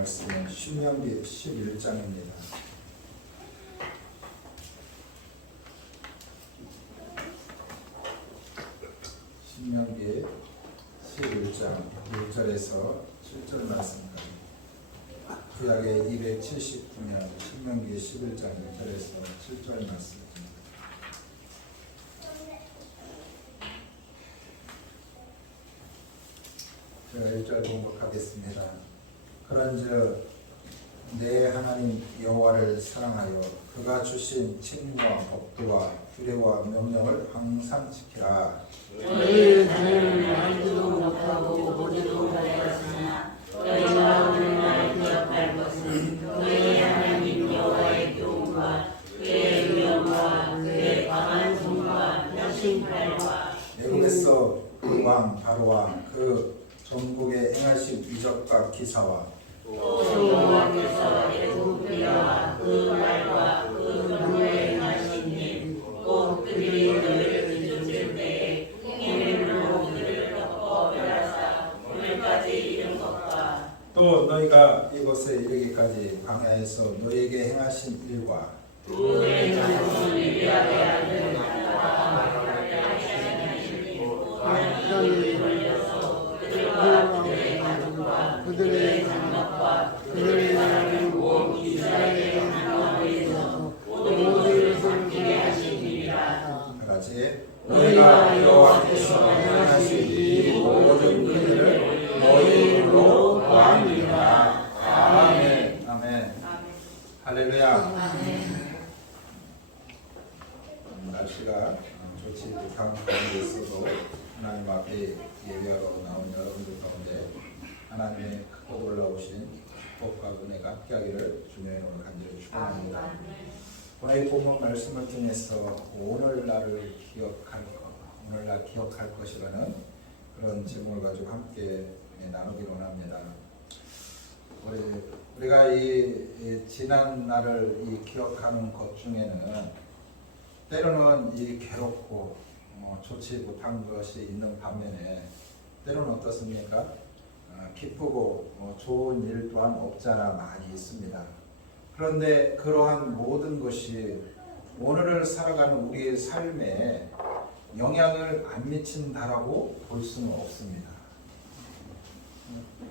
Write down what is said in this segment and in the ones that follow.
말씀은 신명기 11장입니다. 신명기 11장 1절에서 7절 말씀까지 구약의 279년 신명기 11장 1절에서 7절 말씀입니다. 제가 1절 공독하겠습니다. 그런즉 내 하나님 여호와를 사랑하여 그가 주신 칙령과 법도와 규례와 명령을 항상 지키라. 너희의 자녀는 알지도 못하고 보지도 못하였으나 너희가 오늘날 기억할 것은 너희 하나님 여호와의 교훈과 그의 위엄과 그의 강한 손과 펴신 팔과 애굽에서 그 왕 바로와 그 전국에 행하신 이적과 기사와 또 여호와께서 애굽이와 그 말과 그 전국에 행하신 일, 곧 그들이 너희를 뒤쫓을 때에 홍해물로 그들을 덮어 멸하사 오늘까지 이른 것과 또 너희가 이곳에 이르기까지 광야에서 너희에게 행하신 일과 그의 자손 엘리압의 아들 나다와 행하신 일, 곧 하나님이 돌려서 그들과 그들의 가족과 그들의 장막과 그들의 나라를 온 이스라엘의 한가운데서 모든 섬기게 하신 일이라. 다같이 너희가 여호와께서 행하신 이 모든 일을 너희로 보았느니라. 아멘. 아멘. 할렐루야. 날씨가 좋지 못한 가운데 있어도 하나님 앞에 예배하러 나온 여러분들 가운데 하나님의 크고 올라오신 축복과 은혜가 함께하기를 주님의 이름으로 간절히 축원합니다. 오늘 이 본문 말씀을 통해서 오늘날을 기억할 것, 오늘날 기억할 것이라는 그런 제목을 가지고 함께 나누기로 합니다. 우리가 이 지난 날을 기억하는 것 중에는 때로는 이 괴롭고 좋지 못한 것이 있는 반면에 때로는 어떻습니까? 기쁘고 좋은 일 또한 없잖아 많이 있습니다. 그런데 그러한 모든 것이 오늘을 살아가는 우리의 삶에 영향을 안 미친다라고 볼 수는 없습니다.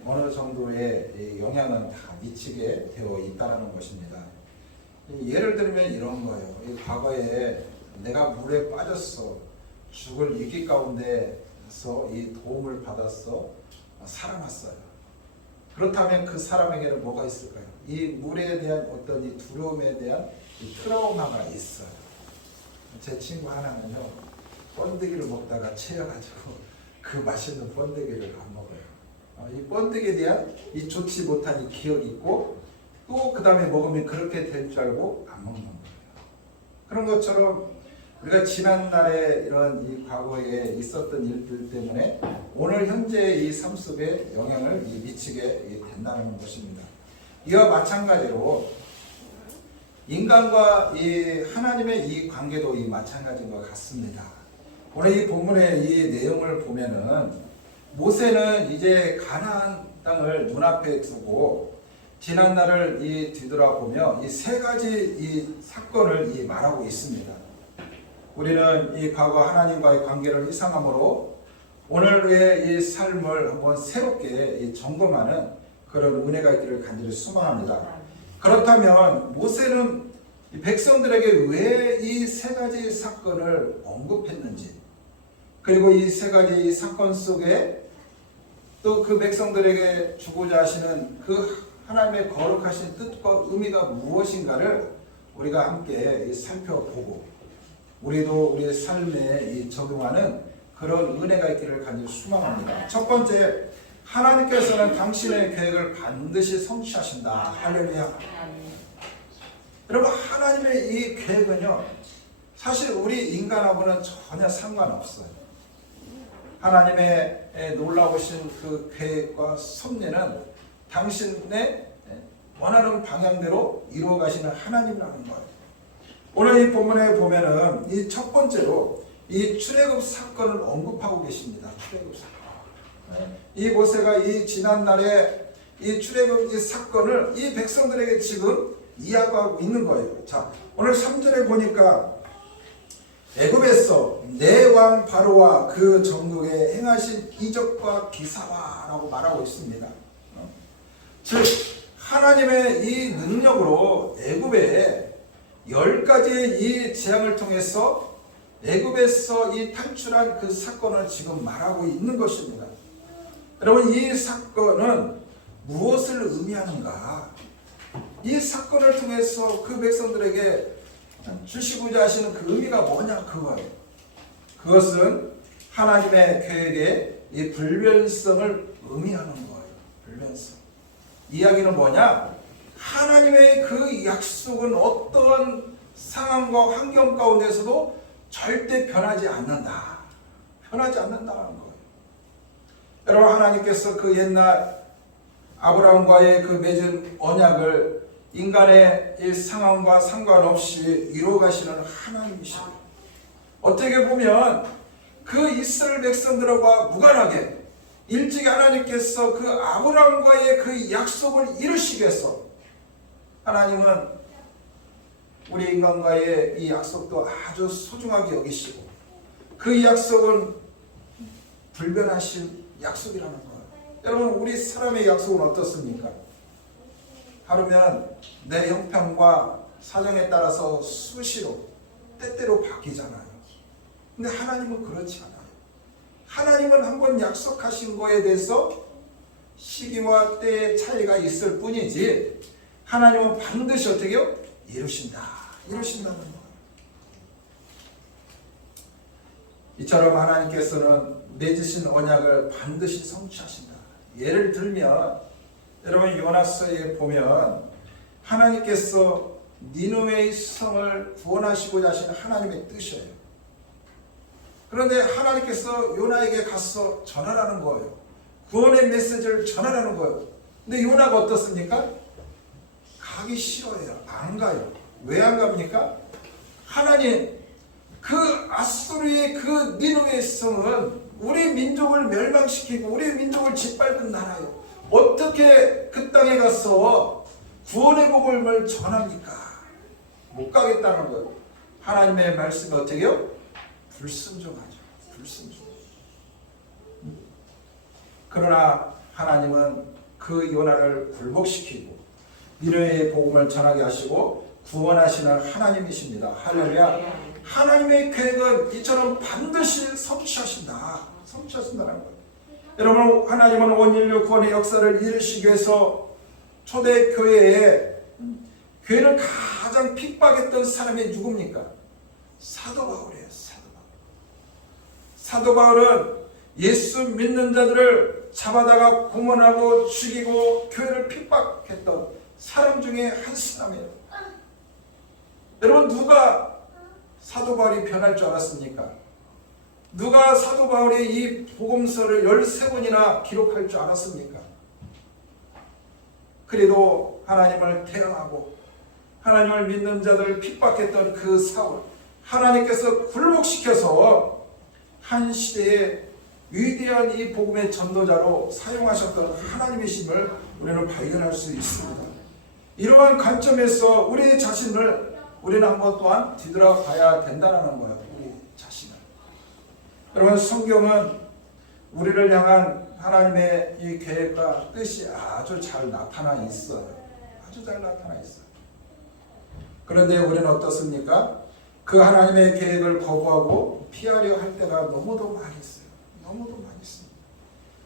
어느 정도의 영향은 다 미치게 되어 있다는 것입니다. 예를 들면 이런 거예요. 과거에 내가 물에 빠졌어. 죽을 위기 가운데서 이 도움을 받았어. 살아났어요. 그렇다면 그 사람에게는 뭐가 있을까요? 이 물에 대한 어떤 이 두려움에 대한 이 트라우마가 있어요. 제 친구 하나는요, 번데기를 먹다가 체여가지고 그 맛있는 번데기를 안 먹어요. 이 번데기에 대한 이 좋지 못한 이 기억이 있고 또 그 다음에 먹으면 그렇게 될 줄 알고 안 먹는 거예요. 그런 것처럼 우리가 지난날에 이런 이 과거에 있었던 일들 때문에 오늘 현재 이 삶 속에 영향을 미치게 된다는 것입니다. 이와 마찬가지로 인간과 이 하나님의 이 관계도 이 마찬가지인 것 같습니다. 오늘 이 본문의 이 내용을 보면은 모세는 이제 가나안 땅을 눈앞에 두고 지난 날을 뒤돌아보며 이 세 가지 이 사건을 말하고 있습니다. 우리는 이 과거 하나님과의 관계를 이상함으로 오늘의 이 삶을 한번 새롭게 점검하는 그런 은혜가 있기를 간절히 소망합니다. 그렇다면 모세는 이 백성들에게 왜 이 세 가지 사건을 언급했는지, 그리고 이 세 가지 사건 속에 또 그 백성들에게 주고자 하시는 그 하나님의 거룩하신 뜻과 의미가 무엇인가를 우리가 함께 살펴보고 우리도 우리의 삶에 적용하는 그런 은혜가 있기를 간절히 소망합니다. 첫 번째, 하나님께서는 당신의 계획을 반드시 성취하신다. 할렐루야. 여러분, 하나님의 이 계획은요, 사실 우리 인간하고는 전혀 상관없어요. 하나님의 놀라우신 그 계획과 섭리는 당신의 원하는 방향대로 이루어 가시는 하나님이라는 거예요. 오늘 이 본문에 보면은 이 첫 번째로 이 출애굽 사건을 언급하고 계십니다. 출애굽 사건. 이 모세가 이 지난날에 이 출애굽 이 사건을 이 백성들에게 지금 이야기하고 있는 거예요. 자, 오늘 3절에 보니까 애굽에서 내 왕 바로와 그 전국에 행하신 이적과 기사와라고 말하고 있습니다. 즉 하나님의 이 능력으로 애굽에 10가지의 이 재앙을 통해서 애굽에서 이 탈출한 그 사건을 지금 말하고 있는 것입니다. 여러분, 이 사건은 무엇을 의미하는가? 이 사건을 통해서 그 백성들에게 주시고자 하시는 그 의미가 뭐냐, 그거예요. 그것은 하나님의 계획의 이 불변성을 의미하는 거예요. 불변성. 이야기는 뭐냐? 하나님의 그 약속은 어떠한 상황과 환경 가운데서도 절대 변하지 않는다. 변하지 않는다는 거예요. 여러분, 하나님께서 그 옛날 아브라함과의 그 맺은 언약을 인간의 이 상황과 상관없이 이루어 가시는 하나님이십니다. 어떻게 보면 그 이스라엘 백성들과 무관하게 일찍이 하나님께서 그 아브라함과의 그 약속을 이루시기 위해서 하나님은 우리 인간과의 이 약속도 아주 소중하게 여기시고 그 약속은 불변하신 약속이라는 거예요. 여러분, 우리 사람의 약속은 어떻습니까? 하루면 내 형편과 사정에 따라서 수시로 때때로 바뀌잖아요. 근데 하나님은 그렇지 않아요. 하나님은 한번 약속하신 거에 대해서 시기와 때의 차이가 있을 뿐이지 하나님은 반드시 어떻게 해요? 이루신다는 거예요. 이처럼 하나님께서는 맺으신 언약을 반드시 성취하신다. 예를 들면 여러분, 요나서에 보면 하나님께서 니느웨의 성을 구원하시고자 하시는 하나님의 뜻이에요. 그런데 하나님께서 요나에게 가서 전하라는 거예요. 구원의 메시지를 전하라는 거예요. 근데 요나가 어떻습니까? 가기 싫어해요. 안 가요. 왜 안 갑니까? 하나님, 그 아수르의 그 니느웨의 성은 우리 민족을 멸망시키고 우리 민족을 짓밟은 나라예요. 어떻게 그 땅에 가서 구원의 복음을 전합니까? 못 가겠다는 거예요. 하나님의 말씀이 어떻게 해요? 불순종하죠. 불순종. 그러나 하나님은 그 요나를 굴복시키고 니느웨의 복음을 전하게 하시고 구원하시는 하나님이십니다. 할렐루야. 하나님의 계획은 이처럼 반드시 성취하신다는 거예요. 여러분, 하나님은 온 인류 구원의 역사를 이루시기 위해서 초대교회에 교회를 가장 핍박했던 사람이 누굽니까? 사도 바울이에요. 사도 바울은 예수 믿는 자들을 잡아다가 고문하고 죽이고 교회를 핍박했던 사람 중에 한 사람이에요. 여러분, 누가 사도 바울이 변할 줄 알았습니까? 누가 사도 바울이 이 복음서를 13권이나 기록할 줄 알았습니까? 그래도 하나님을 대항하고 하나님을 믿는 자들을 핍박했던 그 사울, 하나님께서 굴복시켜서 한 시대에 위대한 이 복음의 전도자로 사용하셨던 하나님이심을 우리는 발견할 수 있습니다. 이러한 관점에서 우리 자신을 우리는 한번 또한 뒤돌아봐야 된다는 거예요. 우리 자신을. 여러분, 성경은 우리를 향한 하나님의 이 계획과 뜻이 아주 잘 나타나 있어요. 아주 잘 나타나 있어요. 그런데 우리는 어떻습니까? 그 하나님의 계획을 거부하고 피하려 할 때가 너무도 많이 있어요. 너무도 많이 있습니다.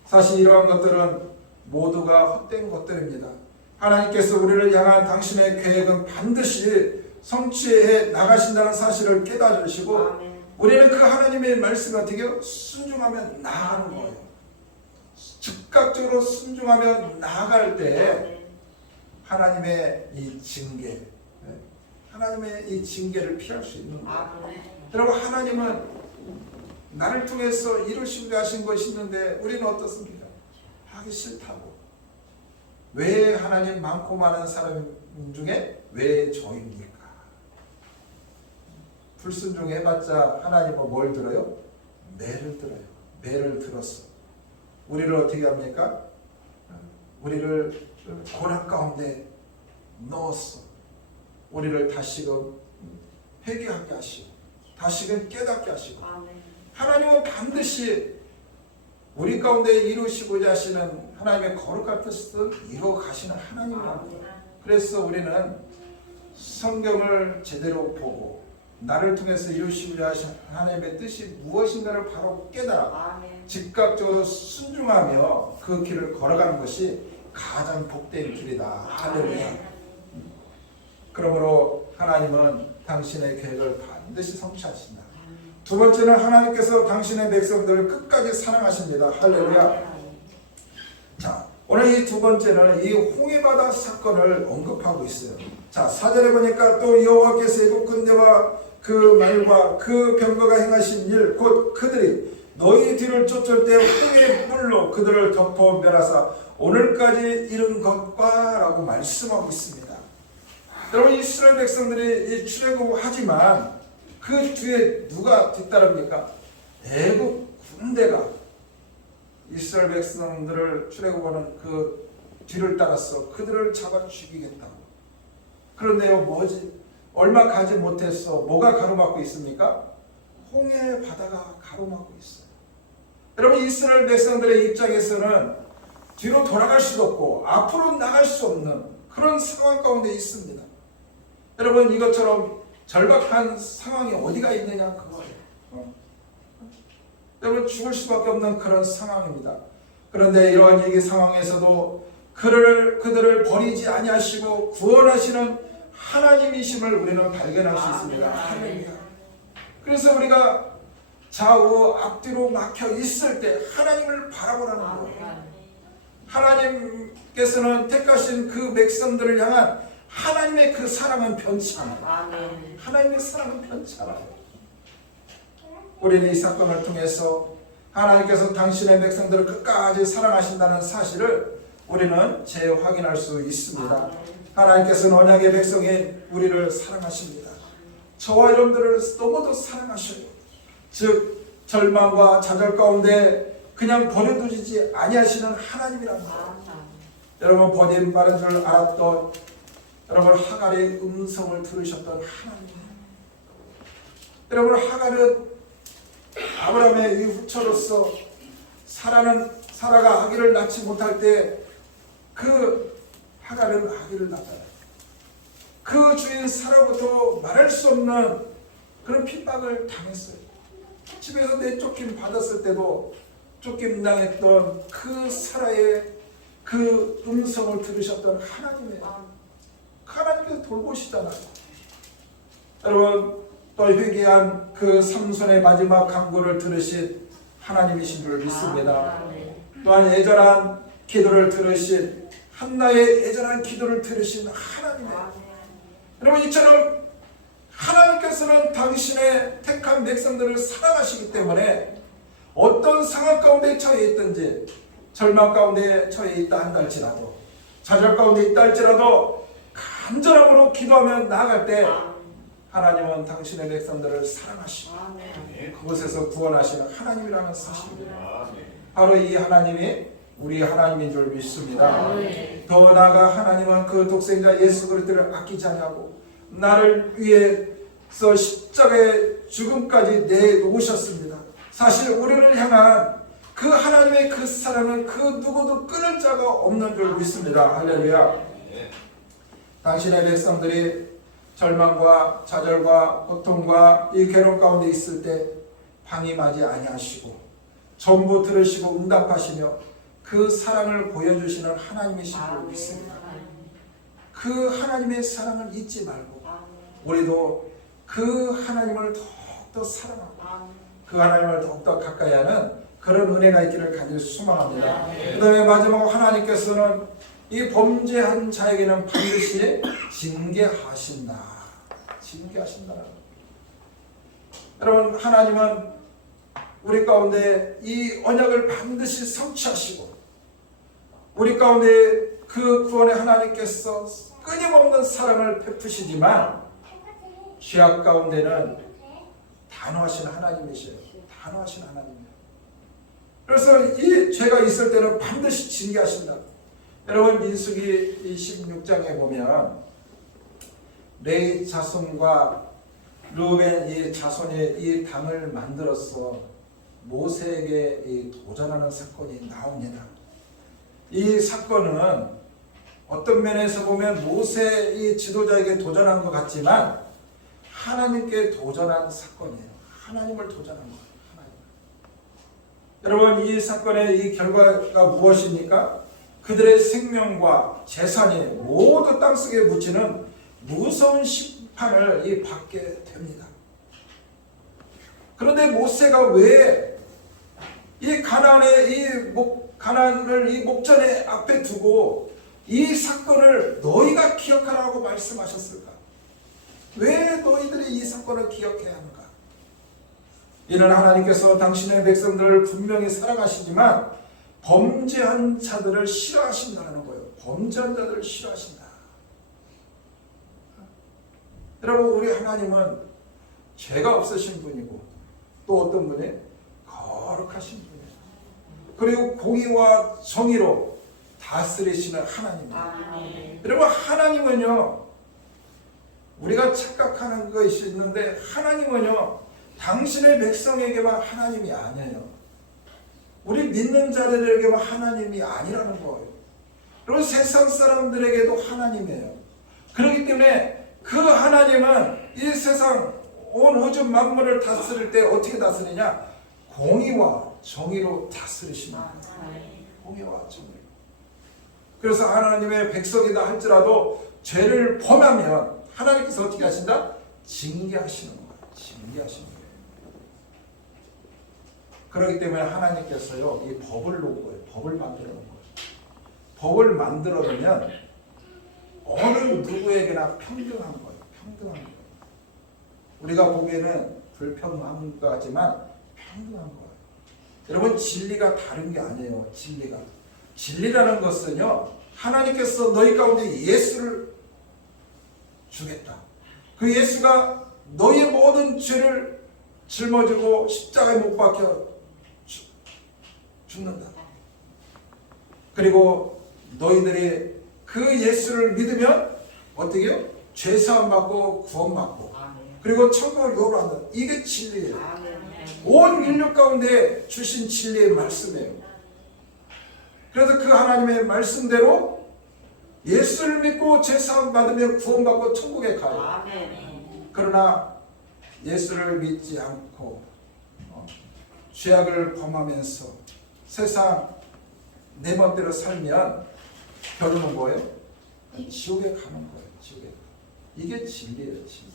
사실 이러한 것들은 모두가 헛된 것들입니다. 하나님께서 우리를 향한 당신의 계획은 반드시 성취해 나가신다는 사실을 깨달으시고 우리는 그 하나님의 말씀을 어떻게 순종하면 나아가는 거예요. 즉각적으로 순종하며 나아갈 때 하나님의 이 징계, 하나님의 이 징계를 피할 수 있는 거예요. 여러분, 하나님은 나를 통해서 이루시려 하신 것이 있는데 우리는 어떻습니까? 하기 싫다고. 왜 하나님 많고 많은 사람 중에 왜 저입니까? 불순종해봤자 하나님은 뭘 들어요? 매를 들어요. 매를 들었어. 우리를 어떻게 합니까? 우리를 고난 가운데 넣었어. 우리를 다시금 회개하게 하시고 다시금 깨닫게 하시고 하나님은 반드시 우리 가운데 이루시고자 하시는 하나님의 거룩한 뜻을 이루어 가시는 하나님입니다. 그래서 우리는 성경을 제대로 보고 나를 통해서 이루시고자 하시는 하나님의 뜻이 무엇인가를 바로 깨달아 즉각적으로 순종하며 그 길을 걸어가는 것이 가장 복된 길이다. 할렐루야. 그러므로 하나님은 당신의 계획을 반드시 성취하신다. 두 번째는 하나님께서 당신의 백성들을 끝까지 사랑하십니다. 할렐루야. 자, 오늘 이 두 번째는 이 홍해바다 사건을 언급하고 있어요. 자, 4절에 보니까 또 여호와께서 애굽 군대와 그 말과 그 병거가 행하신 일 곧 그들이 너희 뒤를 쫓을 때 홍해 물로 그들을 덮어 멸하사 오늘까지 이른 것과 라고 말씀하고 있습니다. 여러분, 이스라엘 백성들이 출애굽하지만 그 뒤에 누가 뒤따릅니까? 애굽 군대가 이스라엘 백성들을 출애굽하는 그 뒤를 따라서 그들을 잡아 죽이겠다고. 그런데요, 뭐지? 얼마 가지 못했어. 뭐가 가로막고 있습니까? 홍해 바다가 가로막고 있어요. 여러분, 이스라엘 백성들의 입장에서는 뒤로 돌아갈 수도 없고 앞으로 나갈 수 없는 그런 상황 가운데 있습니다. 여러분, 이것처럼 절박한 상황이 어디가 있느냐 그거예요. 여러분, 죽을 수밖에 없는 그런 상황입니다. 그런데 이러한 위기 상황에서도 그들을 버리지 아니하시고 구원하시는 하나님이심을 우리는 발견할 수 있습니다. 그래서 우리가 좌우 앞뒤로 막혀 있을 때 하나님을 바라보라는 거예요. 하나님께서는 택하신 그 백성들을 향한 하나님의 그 사랑은 변치 않아요. 하나님의 사랑은 변치 않아요. 우리는 이 사건을 통해서 하나님께서 당신의 백성들을 끝까지 사랑하신다는 사실을 우리는 재확인할 수 있습니다. 하나님께서는 언약의 백성인 우리를 사랑하십니다. 저와 여러분들을 너무도 사랑하셔요. 즉 절망과 좌절 가운데 그냥 버려두지 아니하시는 하나님이란 거예요. 여러분, 버림받은 줄 알았던 여러분 하갈의 음성을 들으셨던 하나님이에요. 여러분, 하갈은 아브라함의 이 후처로서 사라가 아기를 낳지 못할 때 그 하갈은 아기를 낳아요. 그 주인 사라부터 말할 수 없는 그런 핍박을 당했어요. 집에서 내쫓김 받았을 때도 쫓김 당했던 그 사라의 그 음성을 들으셨던 하나님이에요. 하나님께서 돌보시잖아요. 여러분, 또 회개한 그 삼손의 마지막 강구를 들으신 하나님이신 줄 믿습니다. 또한 애절한 기도를 들으신 한나의 애절한 기도를 들으신 하나님이에요. 여러분, 이처럼 하나님께서는 당신의 택한 백성들을 사랑하시기 때문에 어떤 상황 가운데 처해 있든지, 절망 가운데 처해 있다 한다 할지라도, 좌절 가운데 있다 할지라도 간절함으로 기도하며 나아갈 때 하나님은 당신의 백성들을 사랑하시고 그곳에서 구원하시는 하나님이라는 사실입니다. 바로 이 하나님이 우리 하나님인 줄 믿습니다. 더 나아가 하나님은 그 독생자 예수 그리스도를 아끼지 않냐고 나를 위해서 십자가의 죽음까지 내놓으셨습니다. 사실 우리를 향한 그 하나님의 그 사랑은 그 누구도 끊을 자가 없는 줄 믿습니다. 할렐루야. 당신의 백성들이 절망과 좌절과 고통과 이 괴로움 가운데 있을 때 방임하지 아니하시고 전부 들으시고 응답하시며 그 사랑을 보여주시는 하나님이신 줄 믿습니다. 그 하나님의 사랑을 잊지 말고 우리도 그 하나님을 더욱더 사랑하고 그 하나님을 더욱더 가까이 하는 그런 은혜가 있기를 간절히 소망합니다. 그 다음에 마지막으로 하나님께서는 이 범죄한 자에게는 반드시 징계하신다. 징계하신다. 여러분, 하나님은 우리 가운데 이 언약을 반드시 성취하시고 우리 가운데 그 구원의 하나님께서 끊임없는 사랑을 베푸시지만 죄악 가운데는 단호하신 하나님이세요. 단호하신 하나님이에요. 그래서 이 죄가 있을 때는 반드시 징계하신다. 여러분 민수기 16장에 보면 레위 자손과 르우벤 이 자손이 이 당을 만들어서 모세에게 이 도전하는 사건이 나옵니다. 이 사건은 어떤 면에서 보면 모세 이 지도자에게 도전한 것 같지만 하나님께 도전한 사건이에요. 하나님을 도전한 거예요. 여러분 이 사건의 이 결과가 무엇입니까? 그들의 생명과 재산이 모두 땅속에 묻히는 무서운 심판을 이 받게 됩니다. 그런데 모세가 왜 이 가나안을 이 목전에 앞에 두고 이 사건을 너희가 기억하라고 말씀하셨을까? 왜 너희들이 이 사건을 기억해야 하는가? 이는 하나님께서 당신의 백성들을 분명히 사랑하시지만 범죄한 자들을 싫어하신다는 거예요. 범죄한 자들을 싫어하신다. 여러분 우리 하나님은 죄가 없으신 분이고 또 어떤 분이 거룩하신 분이에요. 그리고 공의와 정의로 다스리시는 하나님이에요. 여러분 하나님은요 우리가 착각하는 것이 있는데 하나님은요 당신의 백성에게만 하나님이 아니에요. 우리 믿는 자들에게만 하나님이 아니라는 거예요. 그리고 세상 사람들에게도 하나님이에요. 그렇기 때문에 그 하나님은 이 세상 온 우주 만물을 다스릴 때 어떻게 다스리냐? 공의와 정의로 다스리십니다. 공의와 정의. 그래서 하나님의 백성이다 할지라도 죄를 범하면 하나님께서 어떻게 하신다? 징계하시는 거예요. 징계하시는 거예요. 그렇기 때문에 하나님께서요 이 법을 놓은 거예요. 법을 만들어 놓은 거예요. 법을 만들어 놓으면 어느 누구에게나 평등한 거예요. 평등한 거예요. 우리가 보기에는 불평한 것 같지만 평등한 거예요. 여러분 진리가 다른 게 아니에요. 진리라는 것은요 하나님께서 너희 가운데 예수를 주겠다. 그 예수가 너희의 모든 죄를 짊어지고 십자가에 못 박혀 죽는다. 그리고 너희들이 그 예수를 믿으면 어떻게 해요? 죄사함 받고 구원 받고 그리고 천국을 요구한다. 이게 진리예요. 온 인류 가운데 주신 진리의 말씀이에요. 그래서 그 하나님의 말씀대로 예수를 믿고 죄사함 받으면 구원 받고 천국에 가요. 그러나 예수를 믿지 않고 죄악을 범하면서 세상 내 멋대로 살면 결론은 뭐예요? 지옥에 가는 거예요. 지옥에. 이게 진리예요. 진리.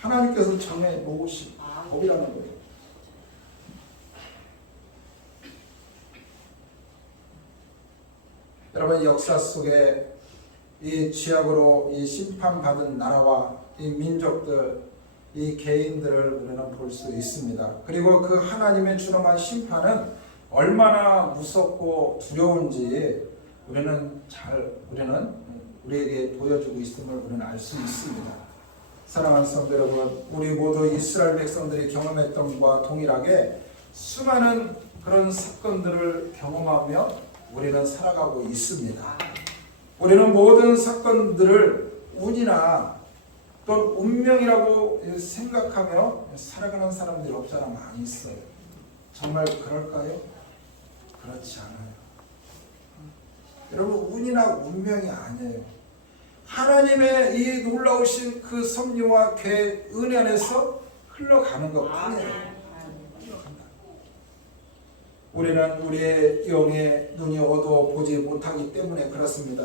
하나님께서 정해 놓으신 법이라는 거예요. 여러분 역사 속에 이 죄악으로 이 심판받은 나라와 이 민족들 이 개인들을 우리는 볼 수 있습니다. 그리고 그 하나님의 주님한 심판은 얼마나 무섭고 두려운지 우리는 우리에게 보여주고 있음을 우리는 알 수 있습니다. 사랑하는 성도 여러분, 우리 모두 이스라엘 백성들이 경험했던 것과 동일하게 수많은 그런 사건들을 경험하며 우리는 살아가고 있습니다. 우리는 모든 사건들을 운이나 또 운명이라고 생각하며 살아가는 사람들이 없잖아 많이 있어요. 정말 그럴까요? 그렇지 않아요. 여러분 운이나 운명이 아니에요. 하나님의 이 놀라우신 그 섭리와 계획 은혜 안에서 흘러가는 것 뿐이에요. 우리는 우리의 영의 눈이 어두워 보지 못하기 때문에 그렇습니다.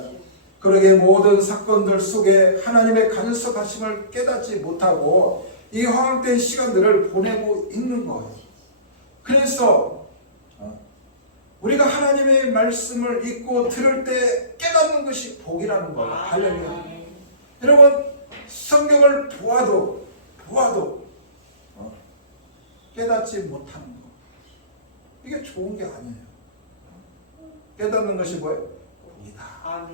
그러게 모든 사건들 속에 하나님의 간섭하심을 깨닫지 못하고 이 허황된 시간들을 보내고 있는 거예요. 그래서 우리가 하나님의 말씀을 읽고 들을 때 깨닫는 것이 복이라는 거예요. 할렐루야. 여러분 성경을 보아도 깨닫지 못하는 거. 이게 좋은 게 아니에요. 깨닫는 것이 뭐예요? 복이다.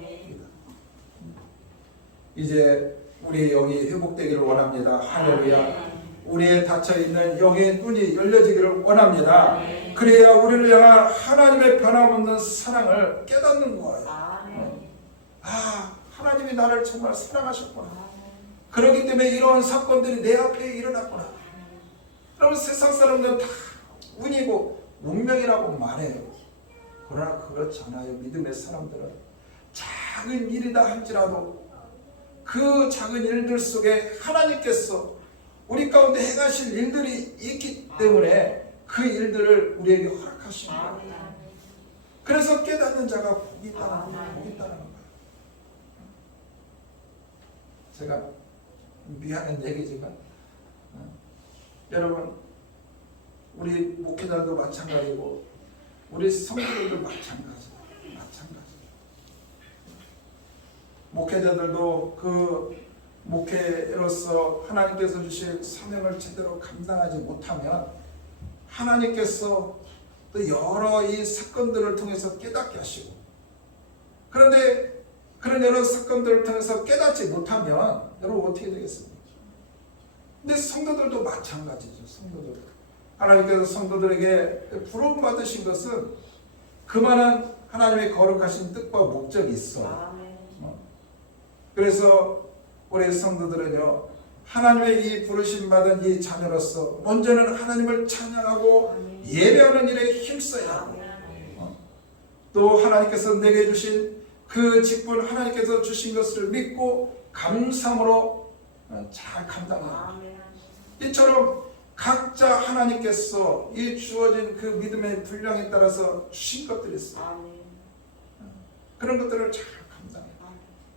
이제 우리 영이 회복되기를 원합니다. 할렐루야. 우리의 닫혀있는 영의 눈이 열려지기를 원합니다. 그래야 우리를 향한 하나님의 변함없는 사랑을 깨닫는 거예요. 하나님이 나를 정말 사랑하셨구나. 그렇기 때문에 이러한 사건들이 내 앞에 일어났구나. 그러면 세상 사람들은 다 운이고 운명이라고 말해요. 그러나 그렇지 않아요. 믿음의 사람들은 작은 일이다 할지라도 그 작은 일들 속에 하나님께서 우리 가운데 행하실 일들이 있기 때문에 그 일들을 우리에게 허락하신 거예요. 그래서 깨닫는 자가 복이 있다는 거예요. 제가 미안한 얘기지만 여러분, 우리 목회자도 마찬가지고 우리 성도들도 마찬가지예요. 목회자들도 그 목회로서 하나님께서 주실 사명을 제대로 감당하지 못하면 하나님께서 또 여러 이 사건들을 통해서 깨닫게 하시고, 그런데 그런 여러 사건들을 통해서 깨닫지 못하면 여러분 어떻게 되겠습니까? 근데 성도들도 마찬가지죠. 성도들, 하나님께서 성도들에게 부름 받으신 것은 그만한 하나님의 거룩하신 뜻과 목적이 있어요. 그래서 우리 성도들은요, 하나님의 이 부르심 받은 이 자녀로서 먼저는 하나님을 찬양하고 예배하는 일에 힘써야 하고, 또 하나님께서 내게 주신 그 직분, 하나님께서 주신 것을 믿고 감사함으로 잘 감당하고, 이처럼 각자 하나님께서 이 주어진 그 믿음의 분량에 따라서 주신 것들이 있어요. 그런 것들을 잘 감당해요.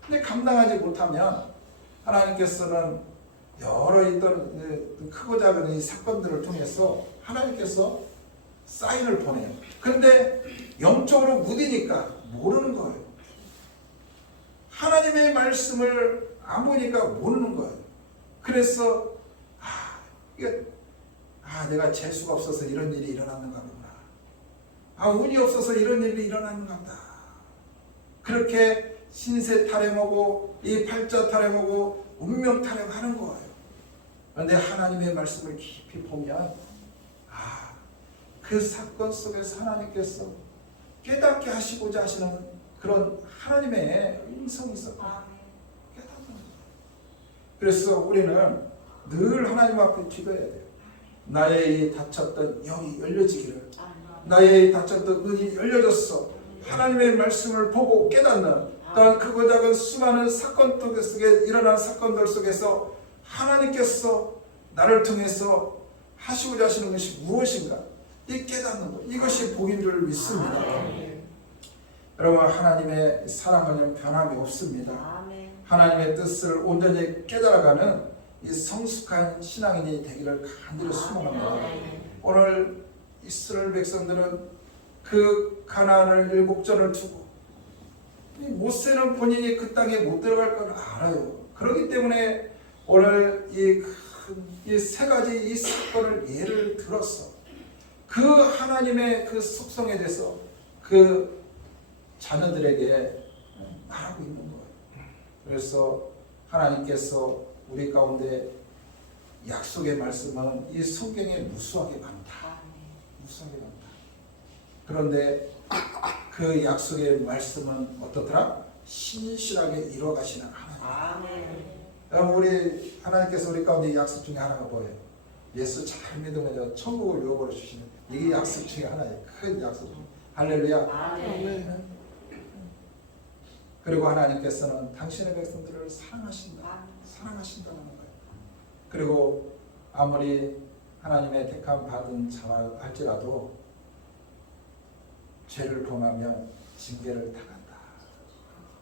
근데 감당하지 못하면 하나님께서는 여러 있던 크고 작은 이 사건들을 통해서 하나님께서 사인을 보내요. 그런데 영적으로 무디니까 모르는 거예요. 하나님의 말씀을 안 보니까 모르는 거예요. 그래서 내가 재수가 없어서 이런 일이 일어났는가 보구나. 운이 없어서 이런 일이 일어났는가 보다. 그렇게 신세 타령하고 이 팔자 타령하고 운명 타령하는 거예요. 그런데 하나님의 말씀을 깊이 보면 그 사건 속에서 하나님께서 깨닫게 하시고자 하시는 그런 하나님의 음성이 있었다. 깨닫는 거예요. 그래서 우리는 늘 하나님 앞에 기도해야 돼요. 나의 이 닫혔던 영이 열려지기를, 나의 이 닫혔던 눈이 열려졌어. 하나님의 말씀을 보고 깨닫는, 또한 크고 작은 수많은 사건 속에 일어난 사건들 속에서 하나님께서 나를 통해서 하시고자 하시는 것이 무엇인가, 이 깨닫는 것, 이것이 복인 줄 믿습니다. 여러분, 하나님의 사랑은 변함이 없습니다. 하나님의 뜻을 온전히 깨달아가는 이 성숙한 신앙인이 되기를 간절히 소망합니다. 오늘 이스라엘 백성들은 그 가나안을 7전을 두고, 모세는 본인이 그 땅에 못 들어갈 걸 알아요. 그렇기 때문에 오늘 이 세 가지 이 사건을 예를 들어서 그 하나님의 그 속성에 대해서 그 자녀들에게 말하고 있는 거예요. 그래서 하나님께서 우리 가운데 약속의 말씀은 이 성경에 무수하게 많다. 무수하게 많다. 그런데 그 약속의 말씀은 어떻더라? 신실하게 이루어가시는 하나님. 여러분, 우리 하나님께서 우리 가운데 약속 중에 하나가 뭐예요? 예수 잘 믿으면 천국을 요구해 주시는, 이게 약속 중에 하나예요. 큰 약속. 할렐루야. 그리고 하나님께서는 당신의 백성들을 사랑하신다는 거예요. 그리고 아무리 하나님의 택함 받은 자라 할지라도 죄를 범하면 징계를 당한다.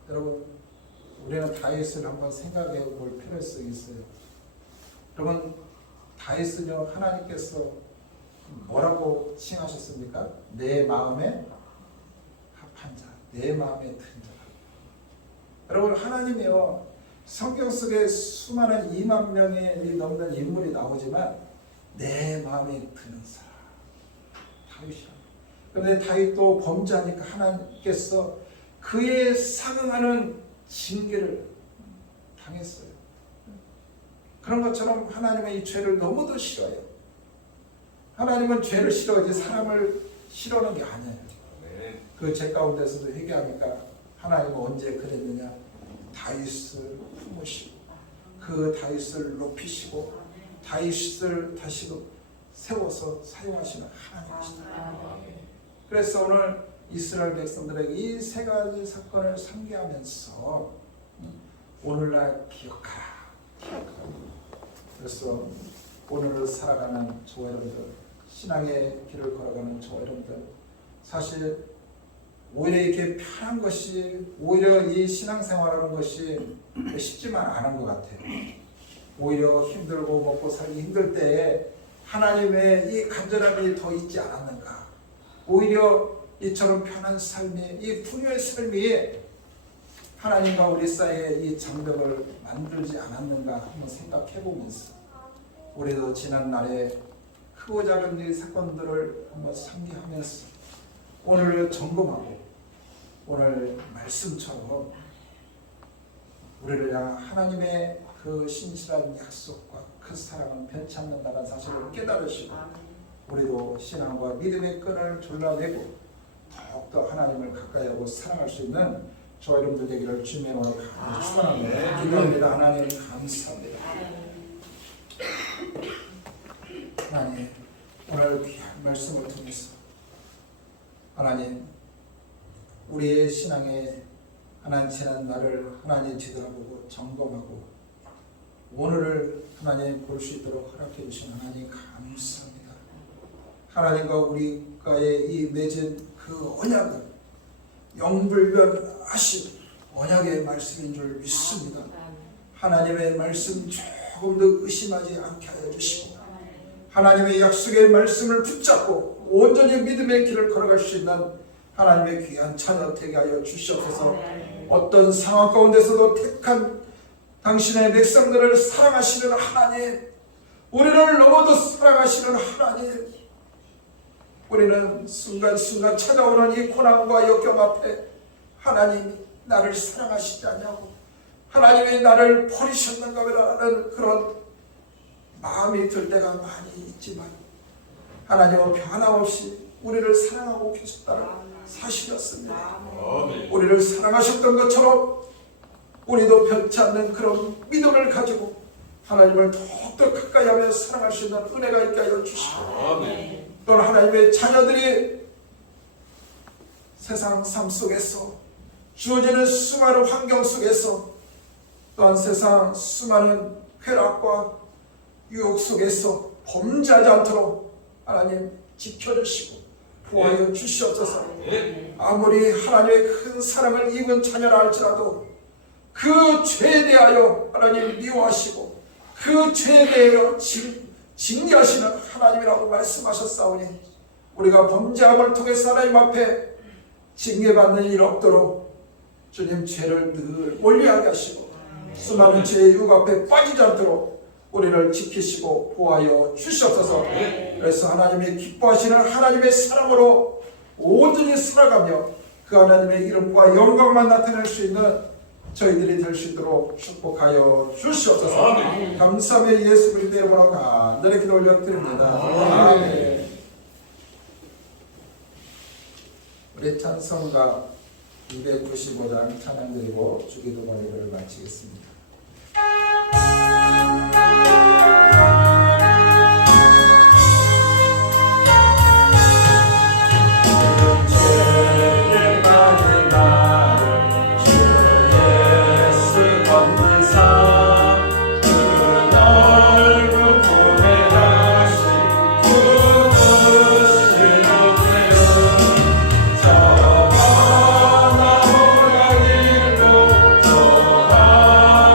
여러분, 우리는 다윗을 한번 생각해 볼 필요성이 있어요. 여러분, 다윗은요, 하나님께서 뭐라고 칭하셨습니까? 내 마음에 합한 자, 내 마음에 든 자. 여러분, 하나님이요, 성경 속에 수많은 2만 명이 넘는 인물이 나오지만 내 마음에 드는 사람, 다윗이야. 그런데 다윗도 범죄하니까 하나님께서 그에 상응하는 징계를 당했어요. 그런 것처럼 하나님은 이 죄를 너무도 싫어해요. 하나님은 죄를 싫어하지 사람을 싫어하는 게 아니에요. 그 죄 가운데서도 회개하니까 하나님은 언제 그랬느냐? 다윗을 품으시고 그 다윗을 높이시고 다윗을 다시금 세워서 사용하시는 하나님이시다. 그래서 오늘 이스라엘 백성들에게 이 세 가지 사건을 상기하면서 오늘날 기억하라. 그래서 오늘을 살아가는 저와 여러분들, 신앙의 길을 걸어가는 저와 여러분들, 사실 오히려 이렇게 편한 것이, 오히려 이 신앙생활하는 것이 쉽지만 않은 것 같아요. 오히려 힘들고 먹고 살기 힘들 때에 하나님의 이 간절함이 더 있지 않았는가. 오히려 이처럼 편한 삶이, 이 풍요의 삶이 하나님과 우리 사이에 이 장벽을 만들지 않았는가 한번 생각해 보면서 우리도 지난 날에 크고 작은 이 사건들을 한번 상기하면서 오늘 점검하고 오늘 말씀처럼 우리를 향한 하나님의 그 신실한 약속과 그 사랑은 변치 않는다는 사실을 깨달으시고 우리도 신앙과 믿음의 끈을 졸라내고 더욱더 하나님을 가까이 하고 사랑할 수 있는 저와 여러분들 되기를 주님의 이름으로 간절히 축원합니다. 기도합니다. 하나님 감사합니다. 하나님 오늘 귀한 말씀을 통해서 하나님 우리의 신앙에 하나님 지난 날을 하나님 뒤돌아보고 점검하고 오늘을 하나님 볼 수 있도록 허락해 주신 하나님 감사합니다. 하나님과 우리과의 이 맺은 그 언약은 영불변하신 언약의 말씀인 줄 믿습니다. 하나님의 말씀 조금 더 의심하지 않게 하여 주시고 하나님의 약속의 말씀을 붙잡고 온전히 믿음의 길을 걸어갈 수 있는 하나님의 귀한 자녀 되게 하여 주시옵소서. 어떤 상황 가운데서도 택한 당신의 백성들을 사랑하시는 하나님, 우리를 너무도 사랑하시는 하나님, 우리는 순간순간 찾아오는 이 고난과 역경 앞에 하나님이 나를 사랑하시지 않냐고, 하나님이 나를 버리셨는가라는 그런 마음이 들 때가 많이 있지만 하나님은 변함없이 우리를 사랑하고 계셨다는 사실이었습니다. 우리를 사랑하셨던 것처럼 우리도 변치 않는 그런 믿음을 가지고 하나님을 더욱더 가까이 하며 사랑할 수 있는 은혜가 있게 하여 주시고 또는 하나님의 자녀들이 세상 삶 속에서 주어지는 수많은 환경 속에서 또한 세상 수많은 쾌락과 유혹 속에서 범죄하지 않도록 하나님 지켜주시고 보호하여 주시옵소서. 아무리 하나님의 큰 사랑을 입은 자녀라 할지라도 그 죄에 대하여 하나님 미워하시고 그 죄에 대하여 징계하시는 하나님이라고 말씀하셨사오니 우리가 범죄함을 통해서 하나님 앞에 징계받는 일 없도록 주님 죄를 늘 멀리하게 하시고 수많은 죄의 유혹 앞에 빠지지 않도록 우리를 지키시고 보호하여 주시옵소서. 그래서 하나님이 기뻐하시는 하나님의 사랑으로 온전히 살아가며 그 하나님의 이름과 영광만 나타낼 수 있는 저희들이 될 수 있도록 축복하여 주시옵소서. 감사하며 예수 그리스도의 이름으로 간절히 기도 올려드립니다. 아멘. 우리 찬송가 295장 찬양드리고 주기도 관리를 마치겠습니다. 저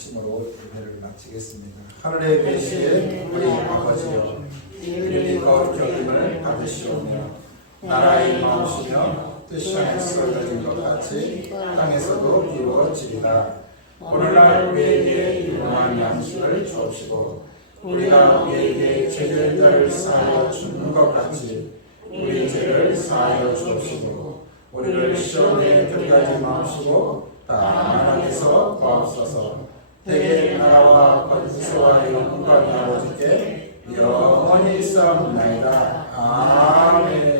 기도하심으로 예배를 마치겠습니다. 하늘에 계시는 우리 아버지여, 이름이 거룩히 여김을 받으시오며 나라의 마음이시며 뜻이 하늘에서 이루어진 것 같이 땅에서도 이루어지리다. 오늘날 우리에게 일용할 양식을 주옵시고 우리가 우리에게 죄를 사하여 주는 것 같이 우리 죄를 사하여 주옵시고 우리를 시험에 들게 하지 마옵시고 다만 악에서 구하옵소서. 대개 나라와 권세와 영광이 아버지께 영원히 있사옵나이다. 아멘.